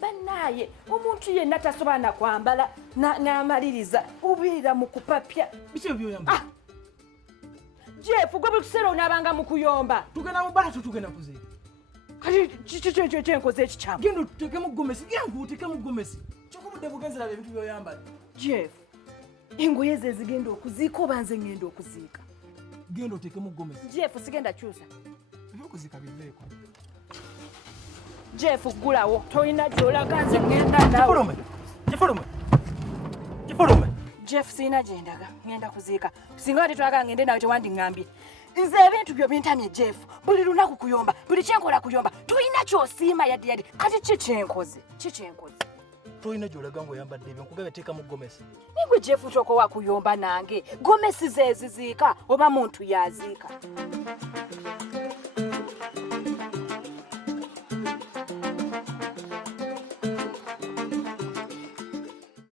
Banaye omuntu yenna tasobola kwambala n'amaliriza ubirira mu kupapya biki byoyamba Jeff gwe buli kiseera onaabanga mu kuyomba tugenda mu bbaatu tugenda kuzeeka kati kyenkoze ekikyamu genda otuteekemu gomesi genda oteekemu gomesi kyokubudde bugenzi laba ebintu byoyambala Jeff engoye ze zigenda okuziika oba nze ngenda okuziika genda oteekemu gomesi Jeff sigenda kyusa ebyokuziika biveeko Jeff gulawo tolina gy'olaga nze ngenda nawe Kifulume Jeff sina gyendaga ngenda kuziika singa ate twagala ngende nawe tewandiŋŋambye nze ebintu byo bintamye Jeff buli lunaku kuyomba buli kyenkola kuyomba tolina kyosiima yadde kati kikyenkoze tolina gy'olaga ng'oyambadde ebyo nkugambye teekamu gomesi nigwe Jeff tokowa kuyomba nange gomesi ze ziziika oba muntu yaziika